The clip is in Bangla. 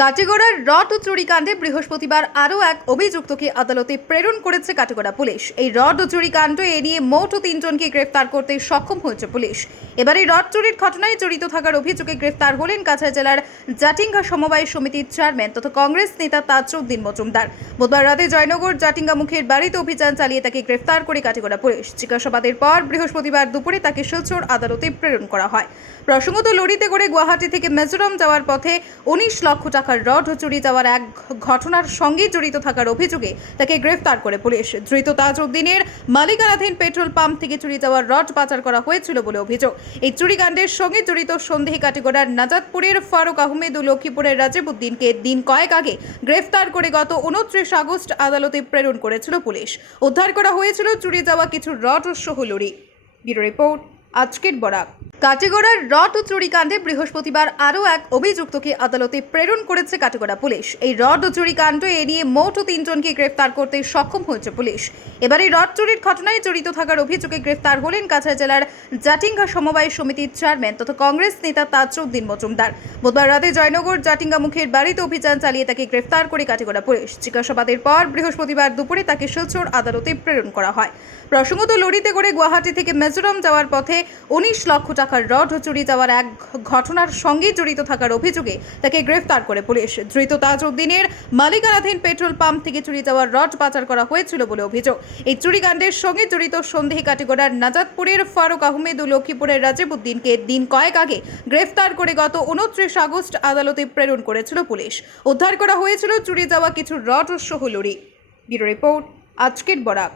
কাটিগড়ার রড চুরিকাণ্ডে বৃহস্পতিবার আরও এক অভিযুক্তকে আদালতে প্রেরণ করেছে কাটিগড়া পুলিশ। এই রড চুরিকাণ্ড এ নিয়ে মোট 3 জনকে গ্রেফতার করতে সক্ষম হয়েছে পুলিশ। এবার এই রড চুরির ঘটনায় জড়িত থাকার অভিযোগে গ্রেফতার হলেন কাছাড় জেলার জাটিঙ্গা সমবায় সমিতির চেয়ারম্যান তথা কংগ্রেস নেতা তাজউদ্দিন মজুমদার। বুধবার রাতে জয়নগর জাটিঙ্গা মুখের বাড়িতে অভিযান চালিয়ে তাকে গ্রেফতার করে কাটিগড়া পুলিশ। জিজ্ঞাসাবাদের পর বৃহস্পতিবার দুপুরে তাকে শিলচর আদালতে প্রেরণ করা হয়। প্রসঙ্গত, লরিতে করে গুয়াহাটি থেকে মিজোরাম যাওয়ার পথে 19 লক্ষ টাকার রড চুরি যাওয়ার এক ঘটনার সঙ্গে জড়িত থাকার অভিযোগে তাকে গ্রেফতার করে পুলিশ। ধৃত তাজউদ্দিনের মালিকানাধীন পেট্রোল পাম্প থেকে চুরি যাওয়ার রড পাচার করা হয়েছিল বলে অভিযোগ। এই চুরিকাণ্ডের সঙ্গে জড়িত সন্দেহে কাটিগড়ার নাজাদপুরের ফারুক আহমেদ ও লক্ষ্মীপুরের রাজিবউদ্দিনকে দিন কয়েক আগে গ্রেফতার করে গত 29 আগস্ট আদালতে প্রেরণ করেছিল পুলিশ। উদ্ধার করা হয়েছিল চুরি যাওয়া কিছু রড সহ লরি। ব্যুরো রিপোর্ট, আজকের বরাক। কাটিগড়ার রড চুরিকাণ্ডে বৃহস্পতিবার আরও এক অভিযুক্তকে আদালতে প্রেরণ করেছে কাটিগড়া পুলিশ। এই রড চুরিকাণ্ড এ নিয়ে মোট 3 জনকে গ্রেফতার করতে সক্ষম হয়েছে পুলিশ। এবার এই রড চুরির ঘটনায় জড়িত থাকার অভিযোগে গ্রেফতার হলেন কাছাড় জেলার জাটিঙ্গা সমবায় সমিতির চেয়ারম্যান তথা কংগ্রেস নেতা তাজউদ্দিন মজুমদার। বুধবার রাতে জয়নগর জাটিঙ্গা মুখের বাড়িতে অভিযান চালিয়ে তাকে গ্রেফতার করে কাটিগড়া পুলিশ। জিজ্ঞাসাবাদের পর বৃহস্পতিবার দুপুরে তাকে শিলচর আদালতে প্রেরণ করা হয়। প্রসঙ্গত, লরিতে করে গুয়াহাটি থেকে মিজোরাম যাওয়ার পথে 19 লক্ষ টাকার রড চুরি যাওয়ার এক ঘটনার সঙ্গে জড়িত থাকার অভিযোগে তাকে গ্রেফতার করে পুলিশ। ধৃত তাজউদ্দিনের মালিকানাধীন পেট্রোল পাম্প থেকে চুরি যাওয়ার রড পাচার করা হয়েছিল বলে অভিযোগ। এই চুরিকাণ্ডের সঙ্গে জড়িত সন্দেহে কাটিগড়ার নাজাদপুরের ফারুক আহমেদ ও লক্ষ্মীপুরের রাজিবউদ্দিনকে দিন কয়েক আগে গ্রেফতার করে গত 29 আগস্ট আদালতে প্রেরণ করেছিল পুলিশ। উদ্ধার করা হয়েছিল চুরি যাওয়া কিছু রড সহ লরি। ব্যুরো রিপোর্ট, আজকের বরাক।